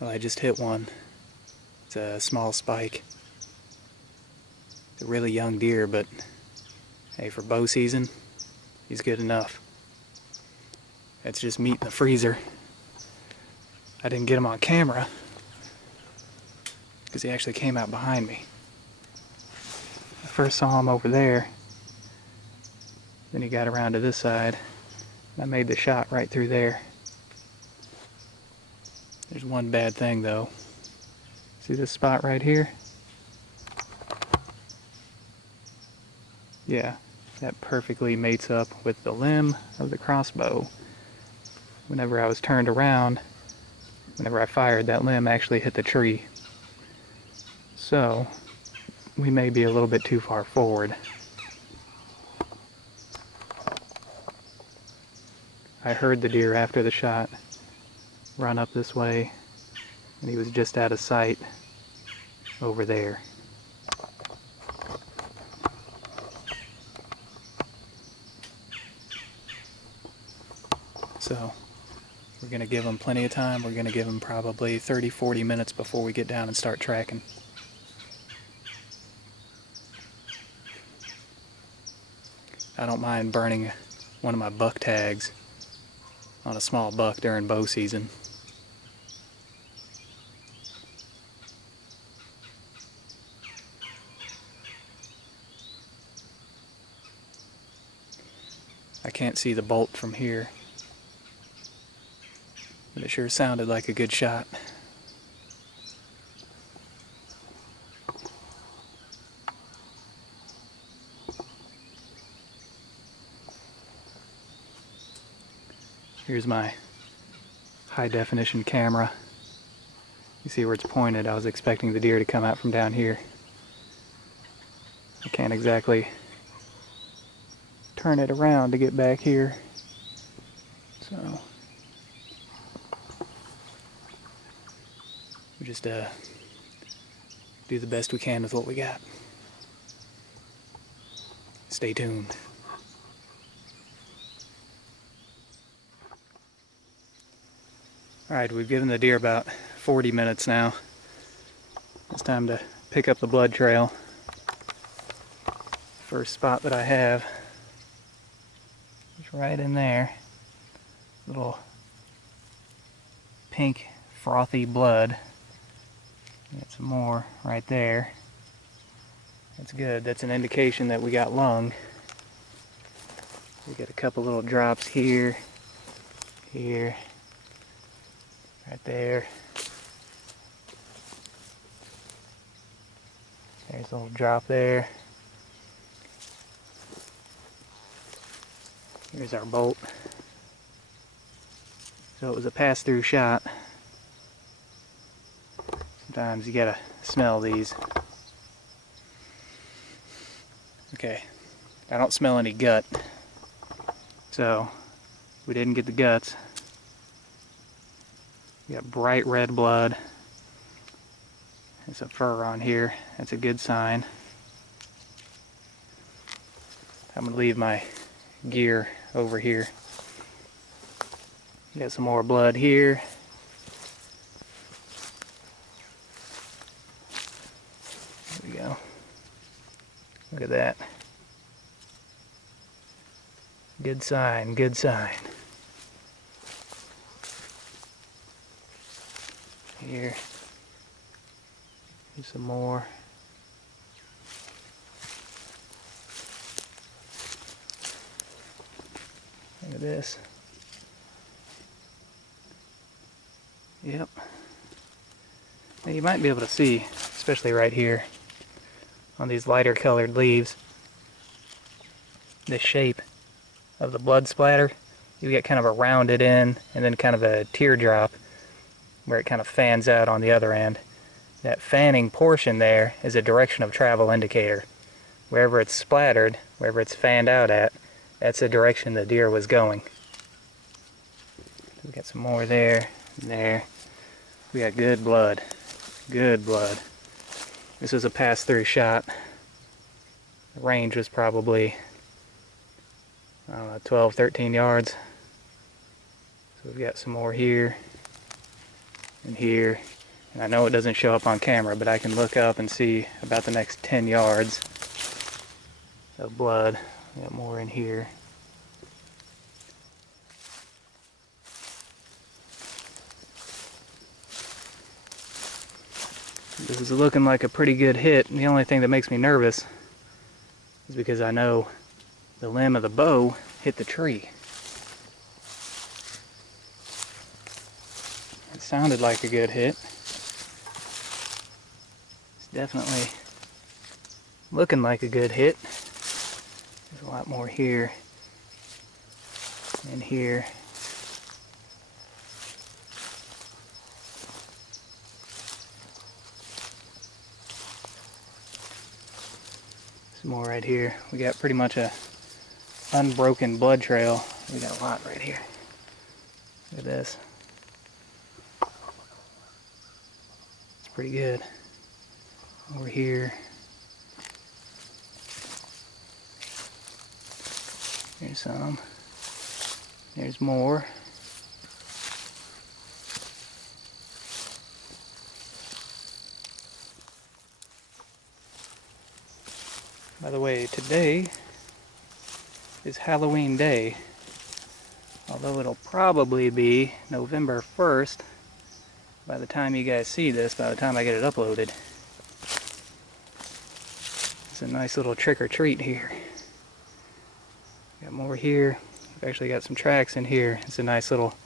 Well, I just hit one. It's a small spike. It's a really young deer, but hey, for bow season, he's good enough. It's just meat in the freezer. I didn't get him on camera because he actually came out behind me. I first saw him over there, then he got around to this side, and I made the shot right through there. There's one bad thing though. See this spot right here? Yeah, that perfectly mates up with the limb of the crossbow. Whenever I was turned around, whenever I fired, that limb actually hit the tree. So, we may be a little bit too far forward. I heard the deer after the shot run up this way, and he was just out of sight over there. So, we're going to give him plenty of time. We're going to give him probably 30-40 minutes before we get down and start tracking. I don't mind burning one of my buck tags on a small buck during bow season. I can't see the bolt from here, but it sure sounded like a good shot. Here's my high definition camera. You see where it's pointed. I was expecting the deer to come out from down here. I can't exactly turn it around to get back here. So we just do the best we can with what we got. Stay tuned. Alright, we've given the deer about 40 minutes now. It's time to pick up the blood trail. First spot that I have is right in there. Little pink frothy blood. Got some more right there. That's good. That's an indication that we got lung. We got a couple little drops here, here, right there. There's a little drop there. Here's our bolt. So it was a pass-through shot. Sometimes you gotta smell these. Okay, I don't smell any gut. So, we didn't get the guts. We got bright red blood. There's some fur on here. That's a good sign. I'm gonna leave my gear over here. Got some more blood here. There we go. Look at that. Good sign, good sign. Here. Here's some more. Look at this. Yep. Now you might be able to see, especially right here, on these lighter colored leaves, the shape of the blood splatter. You get kind of a rounded end and then kind of a teardrop where it kind of fans out on the other end. That fanning portion there is a direction of travel indicator. Wherever it's splattered, wherever it's fanned out at, that's the direction the deer was going. We got some more there and there. We got good blood. Good blood. This was a pass-through shot. The range was probably, I don't know, 12, 13 yards. So we've got some more here. and here. And I know it doesn't show up on camera, but I can look up and see about the next 10 yards of blood. We got more in here. This is looking like a pretty good hit, and the only thing that makes me nervous is because I know the limb of the bow hit the tree. It sounded like a good hit. It's definitely looking like a good hit. There's a lot more here and here. Some more right here. We got pretty much a unbroken blood trail. We got a lot right here. Look at this. It's pretty good. Over here. There's some. There's more. By the way, today is Halloween Day, although it'll probably be November 1st by the time you guys see this, by the time I get it uploaded. It's a nice little trick-or-treat here. Got more here. We've actually got some tracks in here. It's a nice little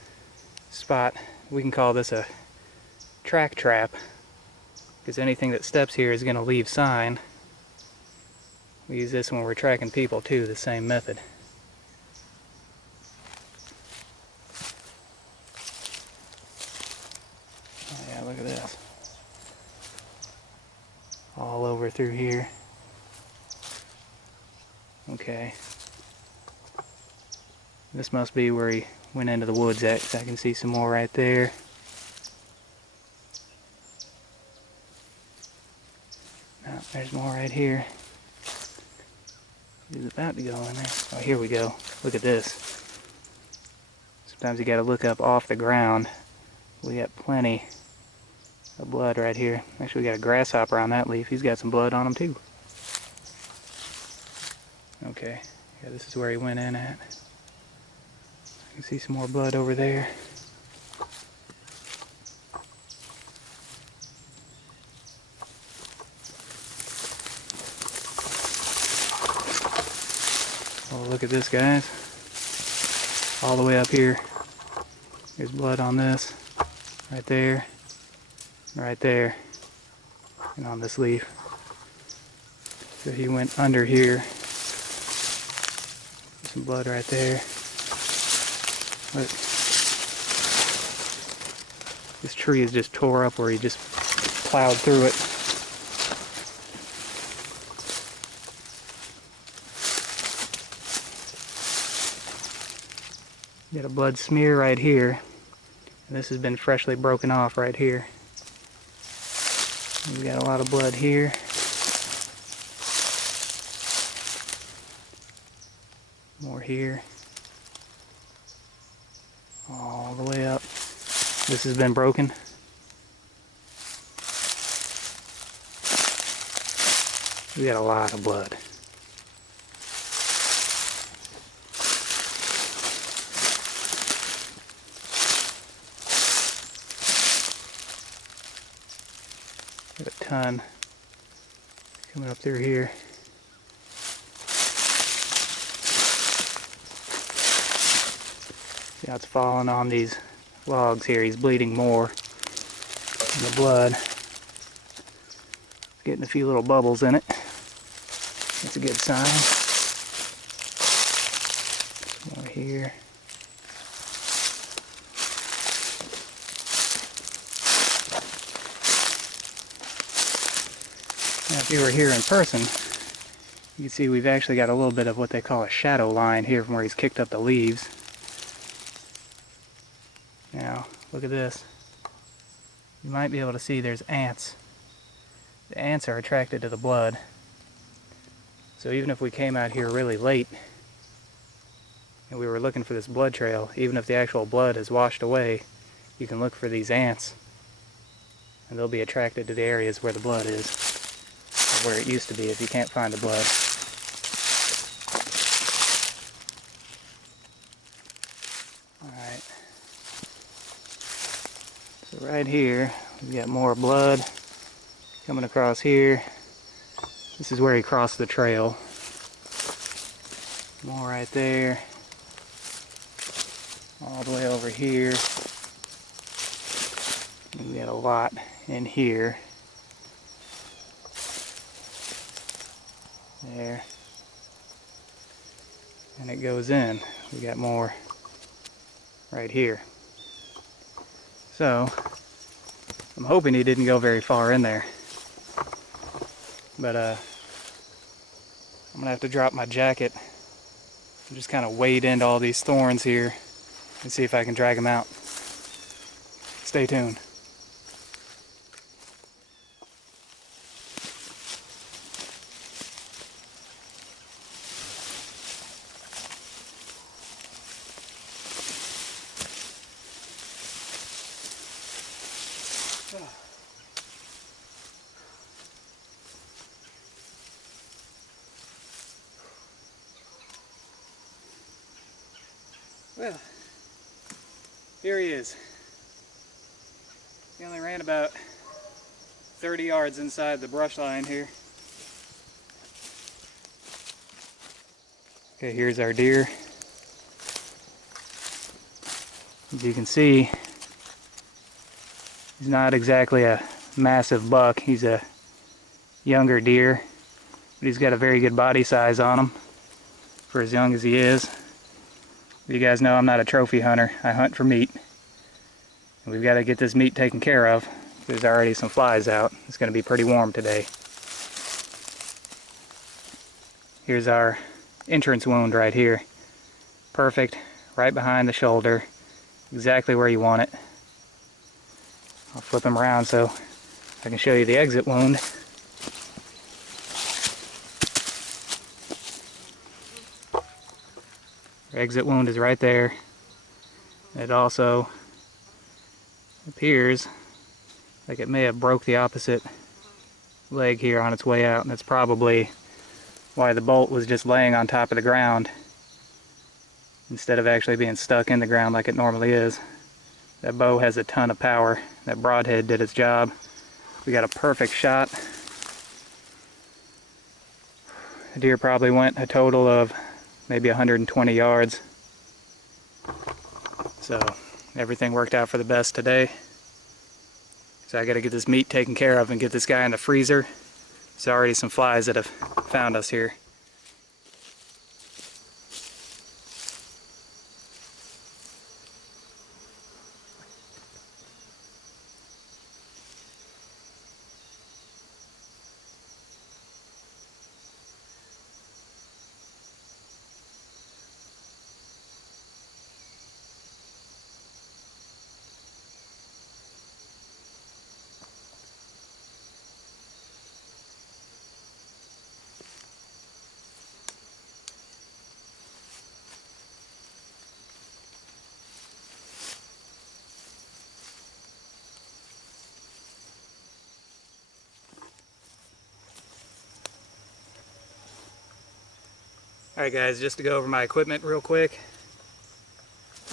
spot. We can call this a track trap, because anything that steps here is going to leave sign. We use this when we're tracking people too, the same method. Oh yeah, look at this. All over through here. Okay. This must be where he went into the woods at, because I can see some more right there. Oh, there's more right here. He's about to go in there. Oh, here we go. Look at this. Sometimes you gotta look up off the ground. We got plenty of blood right here. Actually, we got a grasshopper on that leaf. He's got some blood on him too. Okay, yeah, this is where he went in at. You can see some more blood over there. Oh, look at this, guys. All the way up here. There's blood on this. Right there. Right there. And on this leaf. So he went under here. Some blood right there. Look. This tree is just tore up where he just plowed through it. Got a blood smear right here. And this has been freshly broken off right here. We've got a lot of blood here. More here. All the way up. This has been broken. We got a lot of blood. Got a ton coming up through here. See how it's falling on these logs here. He's bleeding more in the blood. Getting a few little bubbles in it. That's a good sign. More here. Now, if you were here in person, you can see we've actually got a little bit of what they call a shadow line here from where he's kicked up the leaves. Now, look at this. You might be able to see there's ants. The ants are attracted to the blood. So even if we came out here really late and we were looking for this blood trail, even if the actual blood is washed away, you can look for these ants and they'll be attracted to the areas where the blood is, or where it used to be if you can't find the blood. Alright, so right here we've got more blood coming across here. This is where he crossed the trail. More right there, all the way over here. We got a lot in here. There. And it goes in. We got more right here. So, I'm hoping he didn't go very far in there. But I'm gonna have to drop my jacket and just kind of wade into all these thorns here and see if I can drag him out. Stay tuned. Well, here he is. He only ran about 30 yards inside the brush line here. Okay, here's our deer. As you can see, he's not exactly a massive buck. He's a younger deer, but he's got a very good body size on him for as young as he is. You guys know I'm not a trophy hunter. I hunt for meat. And we've got to get this meat taken care of. There's already some flies out. It's going to be pretty warm today. Here's our entrance wound right here. Perfect, right behind the shoulder. Exactly where you want it. I'll flip him around so I can show you the exit wound. The exit wound is right there. It also appears like it may have broke the opposite leg here on its way out, and that's probably why the bolt was just laying on top of the ground instead of actually being stuck in the ground like it normally is. That bow has a ton of power. That broadhead did its job. We got a perfect shot. The deer probably went a total of maybe 120 yards. So everything worked out for the best today. So I got to get this meat taken care of and get this guy in the freezer. There's already some flies that have found us here. Alright guys, just to go over my equipment real quick.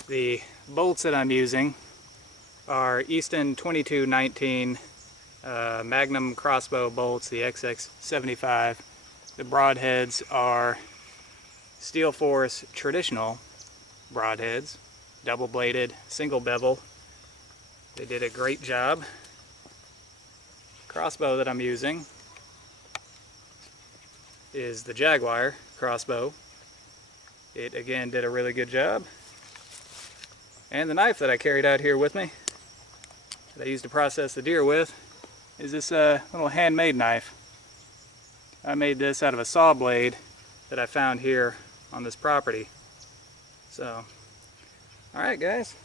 The bolts that I'm using are Easton 2219 Magnum crossbow bolts, the XX75. The broadheads are Steel Force traditional broadheads, double bladed, single bevel. They did a great job. Crossbow that I'm using is the Jaguar crossbow. It again did a really good job. And the knife that I carried out here with me, that I used to process the deer with, is this little handmade knife. I made this out of a saw blade that I found here on this property. So, alright guys,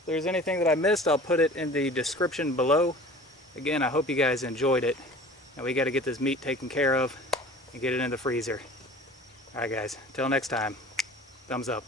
if there's anything that I missed, I'll put it in the description below. Again, I hope you guys enjoyed it. And we got to get this meat taken care of and get it in the freezer. Alright guys, until next time, thumbs up.